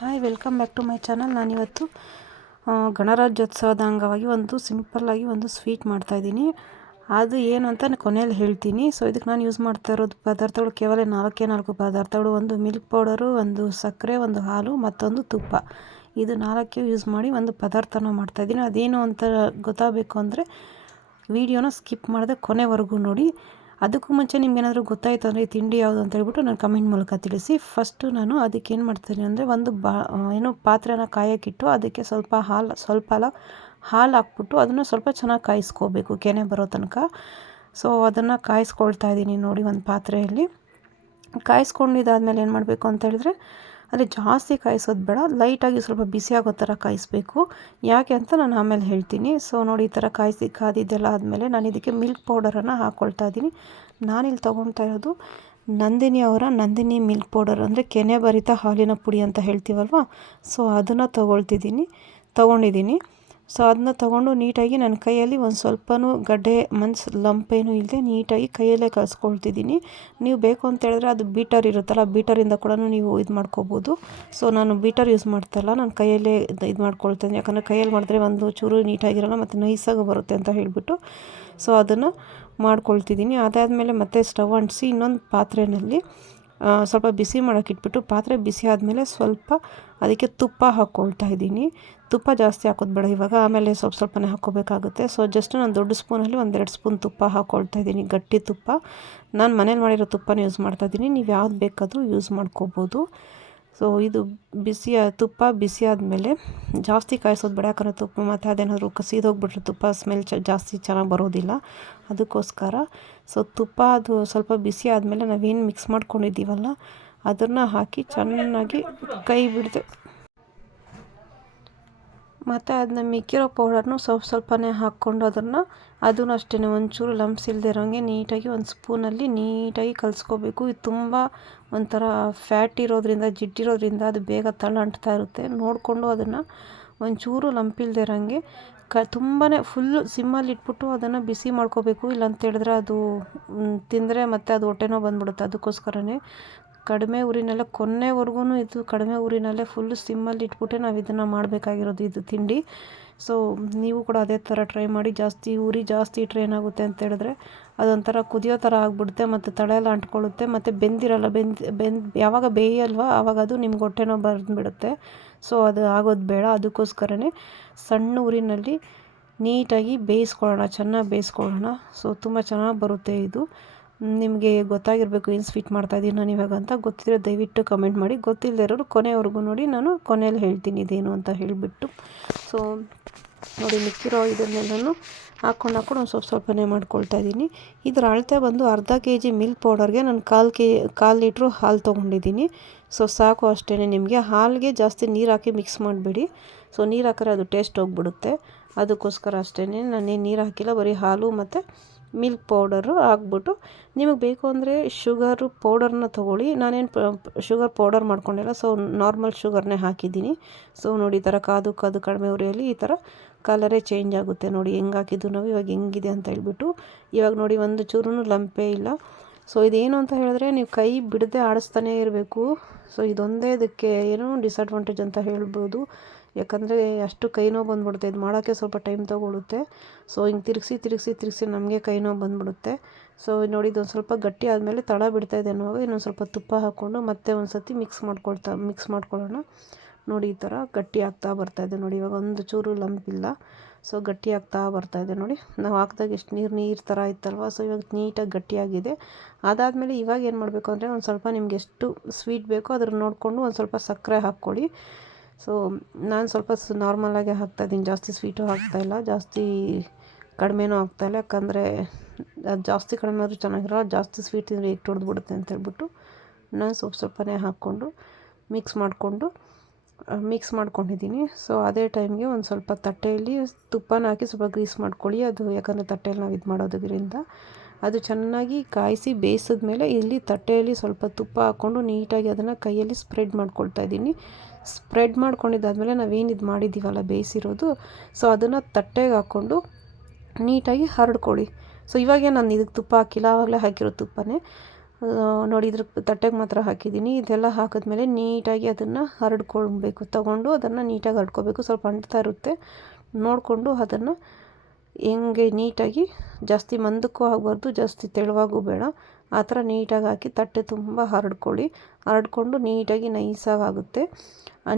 Hi, welcome back to my channel. ನಾನಿವತ್ತು ಗಣರಾಜ್ಯೋತ್ಸವದ ಅಂಗವಾಗಿ ಒಂದು ಸಿಂಪಲ್ಲಾಗಿ ಒಂದು ಸ್ವೀಟ್ ಮಾಡ್ತಾಯಿದ್ದೀನಿ. ಅದು ಏನು ಅಂತ ನಾನು ಕೊನೆಯಲ್ಲಿ ಹೇಳ್ತೀನಿ. ಸೊ ಇದಕ್ಕೆ ನಾನು ಯೂಸ್ ಮಾಡ್ತಾ ಇರೋದು ಪದಾರ್ಥಗಳು ಕೇವಲ ನಾಲ್ಕು ಪದಾರ್ಥಗಳು. ಒಂದು ಮಿಲ್ಕ್ ಪೌಡರು, ಒಂದು ಸಕ್ಕರೆ, ಒಂದು ಹಾಲು, ಮತ್ತೊಂದು ತುಪ್ಪ. ಇದು 4 ಯೂಸ್ ಮಾಡಿ ಒಂದು ಪದಾರ್ಥನ ಮಾಡ್ತಾಯಿದ್ದೀನಿ. ಅದೇನು ಅಂತ ಗೊತ್ತಾಗಬೇಕು ಅಂದರೆ ವಿಡಿಯೋನ ಸ್ಕಿಪ್ ಮಾಡದೆ ಕೊನೆವರೆಗೂ ನೋಡಿ. ಅದಕ್ಕೂ ಮುಂಚೆ ನಿಮ್ಗೇನಾದರೂ ಗೊತ್ತಾಯಿತು ಅಂದರೆ ಈ ತಿಂಡಿ ಯಾವುದು ಅಂತ ಹೇಳ್ಬಿಟ್ಟು ನಾನು ಕಮೆಂಟ್ ಮೂಲಕ ತಿಳಿಸಿ. ಫಸ್ಟು ನಾನು ಅದಕ್ಕೆ ಏನು ಮಾಡ್ತೀನಿ ಅಂದರೆ ಒಂದು ಪಾತ್ರೆನ ಕಾಯೋಕ್ಕಿಟ್ಟು ಅದಕ್ಕೆ ಸ್ವಲ್ಪ ಹಾಲು ಹಾಕ್ಬಿಟ್ಟು ಅದನ್ನು ಸ್ವಲ್ಪ ಚೆನ್ನಾಗಿ ಕಾಯಿಸ್ಕೋಬೇಕು, ಕೆನೆ ಬರೋ ತನಕ. ಸೊ ಅದನ್ನು ಕಾಯಿಸ್ಕೊಳ್ತಾ ಇದ್ದೀನಿ ನೋಡಿ ಒಂದು ಪಾತ್ರೆಯಲ್ಲಿ. ಕಾಯಿಸ್ಕೊಂಡಿದ್ದಾದಮೇಲೆ ಏನು ಮಾಡಬೇಕು ಅಂತ ಹೇಳಿದ್ರೆ ಅಲ್ಲಿ ಜಾಸ್ತಿ ಕಾಯಿಸೋದು ಬೇಡ, ಲೈಟಾಗಿ ಸ್ವಲ್ಪ ಬಿಸಿ ಆಗೋ ಥರ ಕಾಯಿಸ್ಬೇಕು. ಯಾಕೆ ಅಂತ ನಾನು ಆಮೇಲೆ ಹೇಳ್ತೀನಿ. ಸೊ ನೋಡಿ, ಈ ಥರ ಕಾದಿದ್ದೆಲ್ಲ ಆದಮೇಲೆ ನಾನು ಇದಕ್ಕೆ ಮಿಲ್ಕ್ ಪೌಡರನ್ನು ಹಾಕ್ಕೊಳ್ತಾ ಇದ್ದೀನಿ. ನಾನಿಲ್ಲಿ ತೊಗೊಳ್ತಾ ಇರೋದು ನಂದಿನಿ ಮಿಲ್ಕ್ ಪೌಡರ್, ಅಂದರೆ ಕೆನೆ ಭರಿತ ಹಾಲಿನ ಪುಡಿ ಅಂತ ಹೇಳ್ತೀವಲ್ವ. ಸೊ ಅದನ್ನು ತೊಗೊಂಡಿದ್ದೀನಿ. ಸೊ ಅದನ್ನ ತೊಗೊಂಡು ನೀಟಾಗಿ ನನ್ನ ಕೈಯಲ್ಲಿ ಒಂದು ಸ್ವಲ್ಪನೂ ಗಡ್ಡೆ ಲಂಪೇನೂ ಇಲ್ಲದೆ ನೀಟಾಗಿ ಕೈಯಲ್ಲೇ ಕಲಿಸ್ಕೊಳ್ತಿದ್ದೀನಿ. ನೀವು ಬೇಕು ಅಂತ ಹೇಳಿದ್ರೆ ಅದು ಬೀಟರ್ ಇರುತ್ತಲ್ಲ, ಬೀಟರಿಂದ ಕೂಡ ನೀವು ಇದು ಮಾಡ್ಕೋಬೋದು. ಸೊ ನಾನು ಬೀಟರ್ ಯೂಸ್ ಮಾಡ್ತಾಯಿಲ್ಲ, ನಾನು ಕೈಯಲ್ಲೇ ಇದು ಮಾಡ್ಕೊಳ್ತೀನಿ. ಯಾಕಂದರೆ ಕೈಯಲ್ಲಿ ಮಾಡಿದ್ರೆ ಒಂದು ಚೂರು ನೀಟಾಗಿರೋಲ್ಲ ಮತ್ತು ನೈಸಾಗಿ ಬರುತ್ತೆ ಅಂತ ಹೇಳಿಬಿಟ್ಟು ಸೊ ಅದನ್ನು ಮಾಡ್ಕೊಳ್ತಿದ್ದೀನಿ. ಅದಾದಮೇಲೆ ಮತ್ತೆ ಸ್ಟವ್ ಅಂಟಿಸಿ ಇನ್ನೊಂದು ಪಾತ್ರೆಯಲ್ಲಿ ಸ್ವಲ್ಪ ಬಿಸಿ ಮಾಡೋಕ್ಕಿಟ್ಬಿಟ್ಟು ಪಾತ್ರೆ ಬಿಸಿ ಆದಮೇಲೆ ಸ್ವಲ್ಪ ಅದಕ್ಕೆ ತುಪ್ಪ ಹಾಕ್ಕೊಳ್ತಾ ಇದ್ದೀನಿ. ತುಪ್ಪ ಜಾಸ್ತಿ ಹಾಕೋದು ಬೇಡ ಇವಾಗ, ಆಮೇಲೆ ಸ್ವಲ್ಪನೇ ಹಾಕ್ಕೋಬೇಕಾಗುತ್ತೆ. ಸೊ ಜಸ್ಟ್ ನಾನು ದೊಡ್ಡ ಸ್ಪೂನಲ್ಲಿ 1-2 ಸ್ಪೂನ್ ತುಪ್ಪ ಹಾಕ್ಕೊಳ್ತಾ ಇದ್ದೀನಿ, ಗಟ್ಟಿ ತುಪ್ಪ. ನಾನು ಮನೇಲಿ ಮಾಡಿರೋ ತುಪ್ಪನೇ ಯೂಸ್ ಮಾಡ್ತಾಯಿದ್ದೀನಿ, ನೀವು ಯಾವ್ದು ಬೇಕಾದರೂ ಯೂಸ್ ಮಾಡ್ಕೋಬೋದು. ಸೊ ಇದು ತುಪ್ಪ ಬಿಸಿ ಆದಮೇಲೆ ಜಾಸ್ತಿ ಕಾಯಿಸೋದು ಬೇಡ, ಯಾಕಂದರೆ ತುಪ್ಪ ಮತ್ತು ಅದೇನಾದರೂ ಸೀದೋಗ್ಬಿಟ್ರೆ ತುಪ್ಪ ಸ್ಮೆಲ್ ಜಾಸ್ತಿ ಚೆನ್ನಾಗಿ ಬರೋದಿಲ್ಲ, ಅದಕ್ಕೋಸ್ಕರ. ಸೊ ತುಪ್ಪ ಅದು ಸ್ವಲ್ಪ ಬಿಸಿ ಆದಮೇಲೆ ನಾವೇನು ಮಿಕ್ಸ್ ಮಾಡ್ಕೊಂಡಿದ್ದೀವಲ್ಲ ಅದನ್ನು ಹಾಕಿ ಚೆನ್ನಾಗಿ ಕೈ ಬಿಡದೆ ಮತ್ತು ಅದನ್ನ ಮಿಕ್ಕಿರೋ ಪೌಡರ್ನು ಸ್ವಲ್ಪನೇ ಹಾಕ್ಕೊಂಡು ಅದನ್ನು ಅಷ್ಟೇ ಒಂಚೂರು ಲಂಪ್ಸ್ ಇಲ್ಲದೆ ಇರೋಂಗೆ ನೀಟಾಗಿ ಒಂದು ಸ್ಪೂನಲ್ಲಿ ನೀಟಾಗಿ ಕಲಿಸ್ಕೋಬೇಕು. ಇದು ತುಂಬ ಒಂಥರ ಫ್ಯಾಟ್ ಇರೋದ್ರಿಂದ, ಜಿಡ್ಡಿರೋದ್ರಿಂದ ಅದು ಬೇಗ ಅಂಟ್ತಾ ಇರುತ್ತೆ. ನೋಡಿಕೊಂಡು ಅದನ್ನು ಒಂಚೂರು ಲಂಪಿಲ್ಲದೆ ಇರೋಂಗೆ ತುಂಬಾ ಫುಲ್ಲು ಸಿಮ್ಮಲ್ಲಿ ಇಟ್ಬಿಟ್ಟು ಅದನ್ನು ಬಿಸಿ ಮಾಡ್ಕೋಬೇಕು. ಇಲ್ಲಾಂತ ಹೇಳಿದ್ರೆ ಅದು ತಿಂದರೆ ಮತ್ತು ಅದು ಹೊಟ್ಟೆನೋ ಬಂದ್ಬಿಡುತ್ತೆ. ಅದಕ್ಕೋಸ್ಕರನೇ ಕಡಿಮೆ ಊರಿನಲ್ಲೇ ಕೊನೆವರೆಗೂ ಇದು ಕಡಿಮೆ ಊರಿನಲ್ಲೇ ಫುಲ್ಲು ಸಿಮ್ಮಲ್ಲಿ ಇಟ್ಬಿಟ್ಟೆ ನಾವು ಇದನ್ನು ಮಾಡಬೇಕಾಗಿರೋದು, ಇದು ತಿಂಡಿ. ಸೊ ನೀವು ಕೂಡ ಅದೇ ಥರ ಟ್ರೈ ಮಾಡಿ. ಜಾಸ್ತಿ ಇಟ್ಟರೆ ಏನಾಗುತ್ತೆ ಅಂತ ಹೇಳಿದ್ರೆ ಅದೊಂಥರ ಕುದಿಯೋ ಥರ ಆಗಿಬಿಡುತ್ತೆ ಮತ್ತು ತಳ ಎಲ್ಲ ಅಂಟ್ಕೊಳ್ಳುತ್ತೆ ಮತ್ತು ಬೆಂದಿರಲ್ಲ. ಯಾವಾಗ ಬೇಯಲ್ವ ಆವಾಗ ಅದು ನಿಮ್ಗೆ ಹೊಟ್ಟೆನೋ ಬಂದುಬಿಡುತ್ತೆ. ಸೊ ಅದು ಆಗೋದು ಬೇಡ. ಅದಕ್ಕೋಸ್ಕರನೇ ಸಣ್ಣ ಊರಿನಲ್ಲಿ ನೀಟಾಗಿ ಚೆನ್ನಾಗಿ ಬೇಯಿಸ್ಕೊಳ್ಳೋಣ. ಸೊ ತುಂಬ ಚೆನ್ನಾಗಿ ಬರುತ್ತೆ ಇದು. ನಿಮಗೆ ಗೊತ್ತಾಗಿರಬೇಕು ಏನು ಸ್ವೀಟ್ ಮಾಡ್ತಾಯಿದ್ದೀನಿ ನಾನು ಇವಾಗ ಅಂತ. ಗೊತ್ತಿದ್ರೆ ದಯವಿಟ್ಟು ಕಮೆಂಟ್ ಮಾಡಿ, ಗೊತ್ತಿಲ್ಲದೆ ಇರೋರು ಕೊನೆವರೆಗೂ ನೋಡಿ, ನಾನು ಕೊನೆಯಲ್ಲಿ ಹೇಳ್ತೀನಿ ಇದೇನು ಅಂತ ಹೇಳಿಬಿಟ್ಟು. ಸೊ ನೋಡಿ, ಮಿಕ್ಕಿರೋ ಇದನ್ನೆಲ್ಲನೂ ಹಾಕ್ಕೊಂಡು ಒಂದು ಸ್ವಲ್ಪನೇ ಮಾಡ್ಕೊಳ್ತಾ ಇದ್ದೀನಿ. ಇದರ ಅಳತೆ ಬಂದು ಅರ್ಧ kg ಮಿಲ್ಕ್ ಪೌಡರ್ಗೆ ನಾನು 1/4 ಲೀಟ್ರು ಹಾಲು ತೊಗೊಂಡಿದ್ದೀನಿ. ಸೊ ಸಾಕು ಅಷ್ಟೇ. ನಿಮಗೆ ಹಾಲಿಗೆ ಜಾಸ್ತಿ ನೀರು ಹಾಕಿ ಮಿಕ್ಸ್ ಮಾಡಬೇಡಿ. ಸೊ ನೀರು ಹಾಕಿದ್ರೆ ಅದು ಟೇಸ್ಟ್ ಹೋಗ್ಬಿಡುತ್ತೆ, ಅದಕ್ಕೋಸ್ಕರ ಅಷ್ಟೇ. ನಾನೇನು ನೀರು ಹಾಕಿಲ್ಲ, ಬರೀ ಹಾಲು ಮತ್ತು ಮಿಲ್ಕ್ ಪೌಡರು ಹಾಕ್ಬಿಟ್ಟು. ನಿಮಗೆ ಬೇಕು ಅಂದರೆ ಶುಗರು ಪೌಡರ್ನ ತೊಗೊಳ್ಳಿ. ನಾನೇನು ಶುಗರ್ ಪೌಡರ್ ಮಾಡ್ಕೊಂಡಿಲ್ಲ, ಸೊ ನಾರ್ಮಲ್ ಶುಗರ್ನೇ ಹಾಕಿದ್ದೀನಿ. ಸೊ ನೋಡಿ, ಈ ಥರ ಕಾದು ಕಡಿಮೆ ಉರಿಯಲ್ಲಿ ಈ ಥರ ಕಲರೇ ಚೇಂಜ್ ಆಗುತ್ತೆ. ನೋಡಿ ಹೆಂಗೆ ಹಾಕಿದ್ದು ನಾವು, ಇವಾಗ ಹೆಂಗಿದೆ ಅಂತ ಹೇಳ್ಬಿಟ್ಟು. ಇವಾಗ ನೋಡಿ, ಒಂದು ಚೂರೂ ಲಂಪೇ ಇಲ್ಲ. ಸೊ ಇದೇನು ಅಂತ ಹೇಳಿದ್ರೆ ನೀವು ಕೈ ಬಿಡದೆ ಆಡಿಸ್ತಾನೇ ಇರಬೇಕು. ಸೊ ಇದೊಂದೇ ಇದಕ್ಕೆ ಏನೋ ಡಿಸಡ್ವಾಂಟೇಜ್ ಅಂತ ಹೇಳ್ಬೋದು. ಯಾಕಂದರೆ ಅಷ್ಟು ಕೈ ನೋವು ಬಂದುಬಿಡುತ್ತೆ. ಇದು ಮಾಡೋಕ್ಕೆ ಸ್ವಲ್ಪ ಟೈಮ್ ತೊಗೊಳುತ್ತೆ. ಸೊ ಹಿಂಗೆ ತಿರುಗಿಸಿ ನಮಗೆ ಕೈ ನೋವು ಬಂದುಬಿಡುತ್ತೆ. ಸೊ ನೋಡಿ, ಇದೊಂದು ಸ್ವಲ್ಪ ಗಟ್ಟಿ ಆದಮೇಲೆ ತಳ ಬಿಡ್ತಾಯಿದೆ ಅನ್ನುವಾಗ ಇನ್ನೊಂದು ಸ್ವಲ್ಪ ತುಪ್ಪ ಹಾಕ್ಕೊಂಡು ಮತ್ತೆ ಒಂದು ಸತಿ ಮಿಕ್ಸ್ ಮಾಡ್ಕೊಳ್ಳೋಣ. ನೋಡಿ, ಈ ಥರ ಗಟ್ಟಿ ಆಗ್ತಾ ಬರ್ತಾಯಿದೆ ನೋಡಿ. ಇವಾಗ ಒಂದು ಚೂರು ಲಂಪಿಲ್ಲ. ಸೊ ಗಟ್ಟಿ ಆಗ್ತಾ ಬರ್ತಾಯಿದೆ ನೋಡಿ. ನಾವು ಹಾಕಿದಾಗ ಎಷ್ಟು ನೀರು ಥರ ಇತ್ತಲ್ವ. ಸೊ ಇವಾಗ ನೀಟಾಗಿ ಗಟ್ಟಿಯಾಗಿದೆ. ಅದಾದಮೇಲೆ ಇವಾಗ ಏನು ಮಾಡಬೇಕು ಅಂದರೆ ಒಂದು ಸ್ವಲ್ಪ ನಿಮ್ಗೆ ಎಷ್ಟು ಸ್ವೀಟ್ ಬೇಕೋ ಅದ್ರ ನೋಡಿಕೊಂಡು ಒಂದು ಸ್ವಲ್ಪ ಸಕ್ಕರೆ ಹಾಕ್ಕೊಳ್ಳಿ. ಸೊ ನಾನು ಸ್ವಲ್ಪ ನಾರ್ಮಲಾಗೆ ಹಾಕ್ತಾಯಿದ್ದೀನಿ, ಜಾಸ್ತಿ ಸ್ವೀಟು ಹಾಕ್ತಾಯಿಲ್ಲ, ಜಾಸ್ತಿ ಕಡಿಮೆನೂ ಆಗ್ತಾಯಿಲ್ಲ. ಯಾಕಂದರೆ ಅದು ಜಾಸ್ತಿ ಕಡಿಮೆ ಆದರೂ ಚೆನ್ನಾಗಿರಲ್ಲ, ಜಾಸ್ತಿ ಸ್ವೀಟ್ ತಿಂದರೆ ಹೇಗೆ ತೊಳೆದ್ಬಿಡುತ್ತೆ ಅಂತ ಹೇಳ್ಬಿಟ್ಟು ನಾನು ಸ್ವಲ್ಪನೇ ಹಾಕ್ಕೊಂಡು ಮಿಕ್ಸ್ ಮಾಡ್ಕೊಂಡಿದ್ದೀನಿ. ಸೊ ಅದೇ ಟೈಮ್ಗೆ ಒಂದು ಸ್ವಲ್ಪ ತಟ್ಟೆಯಲ್ಲಿ ತುಪ್ಪನ ಹಾಕಿ ಸ್ವಲ್ಪ ಗ್ರೀಸ್ ಮಾಡ್ಕೊಳ್ಳಿ. ಅದು ಯಾಕಂದರೆ ತಟ್ಟೆಯಲ್ಲಿ ನಾವು ಇದು ಮಾಡೋದ್ರಿಂದ ಅದು ಚೆನ್ನಾಗಿ ಕಾಯಿಸಿ ಬೇಯಿಸಿದ್ಮೇಲೆ ಇಲ್ಲಿ ತಟ್ಟೆಯಲ್ಲಿ ಸ್ವಲ್ಪ ತುಪ್ಪ ಹಾಕ್ಕೊಂಡು ನೀಟಾಗಿ ಅದನ್ನು ಕೈಯಲ್ಲಿ ಸ್ಪ್ರೆಡ್ ಮಾಡ್ಕೊಳ್ತಾ ಇದ್ದೀನಿ. ಸ್ಪ್ರೆಡ್ ಮಾಡ್ಕೊಂಡಿದ್ದಾದಮೇಲೆ ನಾವೇನು ಇದು ಮಾಡಿದ್ದೀವಲ್ಲ ಬೇಯಿಸಿರೋದು, ಸೊ ಅದನ್ನು ತಟ್ಟೆಗೆ ಹಾಕ್ಕೊಂಡು ನೀಟಾಗಿ ಹರಡ್ಕೊಳ್ಳಿ. ಸೊ ಇವಾಗೇ ನಾನು ಇದಕ್ಕೆ ತುಪ್ಪ ಹಾಕಿಲ್ಲ, ಆವಾಗಲೇ ಹಾಕಿರೋ ತುಪ್ಪನೇ. ನೋಡಿ ಇದ್ರ ತಟ್ಟೆಗೆ ಮಾತ್ರ ಹಾಕಿದ್ದೀನಿ. ಇದೆಲ್ಲ ಹಾಕಿದ್ಮೇಲೆ ನೀಟಾಗಿ ಅದನ್ನು ಹರಡ್ಕೊಳ್ಬೇಕು. ತಗೊಂಡು ಅದನ್ನು ನೀಟಾಗಿ ಹರಡ್ಕೋಬೇಕು. ಸ್ವಲ್ಪ ಅಂಟ್ತಾ ಇರುತ್ತೆ, ನೋಡಿಕೊಂಡು ಅದನ್ನು ಹೆಂಗೆ ನೀಟಾಗಿ ಜಾಸ್ತಿ ಮಂದಕ್ಕೂ ಆಗಬಾರ್ದು, ಜಾಸ್ತಿ ತೆಳುವಾಗೂ ಬೇಡ, ಆ ಥರ ನೀಟಾಗಿ ಹಾಕಿ ತಟ್ಟೆ ತುಂಬ ಹರಡ್ಕೊಳ್ಳಿ. ಹರಡ್ಕೊಂಡು ನೀಟಾಗಿ ನೈಸಾಗಿ ಆಗುತ್ತೆ.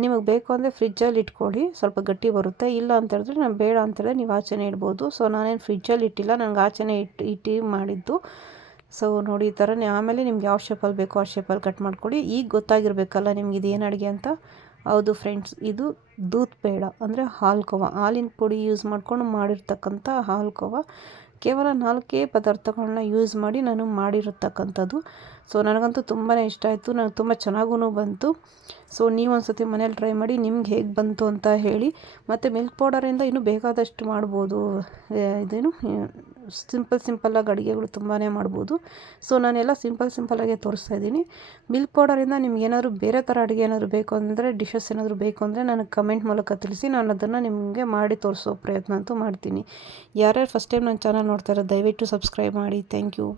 ನಿಮಗೆ ಬೇಕು ಅಂದರೆ ಫ್ರಿಜ್ಜಲ್ಲಿ ಇಟ್ಕೊಳ್ಳಿ, ಸ್ವಲ್ಪ ಗಟ್ಟಿ ಬರುತ್ತೆ. ಇಲ್ಲ ಅಂತ ಹೇಳಿದ್ರೆ ನಾನು ಬೇಡ ಅಂತೇಳಿದ್ರೆ ನೀವು ಆಚೆನೇ ಇಡ್ಬೋದು. ಸೊ ನಾನೇನು ಫ್ರಿಜ್ಜಲ್ಲಿ ಇಟ್ಟಿಲ್ಲ, ನನಗೆ ಆಚೆನೇ ಇಟ್ಟು ಮಾಡಿದ್ದು. ಸೊ ನೋಡಿ ಈ ಥರನೇ. ಆಮೇಲೆ ನಿಮ್ಗೆ ಯಾವ ಶೇಪಲ್ಲಿ ಬೇಕೋ ಆ ಶೇಪಲ್ಲಿ ಕಟ್ ಮಾಡ್ಕೊಳ್ಳಿ. ಈಗ ಗೊತ್ತಾಗಿರಬೇಕಲ್ಲ ನಿಮ್ಗೆ ಇದೇನು ಅಡುಗೆ ಅಂತ. ಹೌದು ಫ್ರೆಂಡ್ಸ್, ಇದು ದೂದ್ ಪೇಡ ಅಂದರೆ ಹಾಲು ಕೋವ, ಹಾಲಿನ ಪುಡಿ ಯೂಸ್ ಮಾಡ್ಕೊಂಡು ಮಾಡಿರ್ತಕ್ಕಂಥ ಹಾಲು ಕೋವ. ಕೇವಲ 4 ಪದಾರ್ಥಗಳನ್ನ ಯೂಸ್ ಮಾಡಿ ನಾನು ಮಾಡಿರತಕ್ಕಂಥದ್ದು. ಸೊ ನನಗಂತೂ ತುಂಬಾ ಇಷ್ಟ ಆಯಿತು, ನನಗೆ ತುಂಬ ಚೆನ್ನಾಗೂ ಬಂತು. ಸೊ ನೀವು ಒಂದು ಸತಿ ಮನೇಲಿ ಟ್ರೈ ಮಾಡಿ, ನಿಮ್ಗೆ ಹೇಗೆ ಬಂತು ಅಂತ ಹೇಳಿ. ಮತ್ತು ಮಿಲ್ಕ್ ಪೌಡರಿಂದ ಇನ್ನೂ ಬೇಕಾದಷ್ಟು ಮಾಡ್ಬೋದು. ಇದೇನು ಸಿಂಪಲ್ಲಾಗಿ ಅಡುಗೆಗಳು ತುಂಬಾ ಮಾಡ್ಬೋದು. ಸೊ ನಾನೆಲ್ಲ ಸಿಂಪಲ್ಲಾಗೆ ತೋರಿಸ್ತಾ ಇದ್ದೀನಿ. ಮಿಲ್ಕ್ ಪೌಡರಿಂದ ನಿಮ್ಗೆ ಏನಾದರೂ ಬೇರೆ ಥರ ಅಡುಗೆ ಏನಾದರೂ ಬೇಕು ಅಂದರೆ, ಡಿಶಸ್ ಏನಾದರೂ ಬೇಕು ಅಂದರೆ ನನಗೆ ಕಮೆಂಟ್ ಮೂಲಕ ತಿಳಿಸಿ. ನಾನು ಅದನ್ನು ನಿಮಗೆ ಮಾಡಿ ತೋರಿಸೋ ಪ್ರಯತ್ನ ಅಂತೂ ಮಾಡ್ತೀನಿ. ಯಾರ್ಯಾರು ಫಸ್ಟ್ ಟೈಮ್ ನನ್ನ ಚಾನಲ್ ನೋಡ್ತಾ ಇರೋ ದಯವಿಟ್ಟು ಸಬ್ಸ್ಕ್ರೈಬ್ ಮಾಡಿ. Thank you.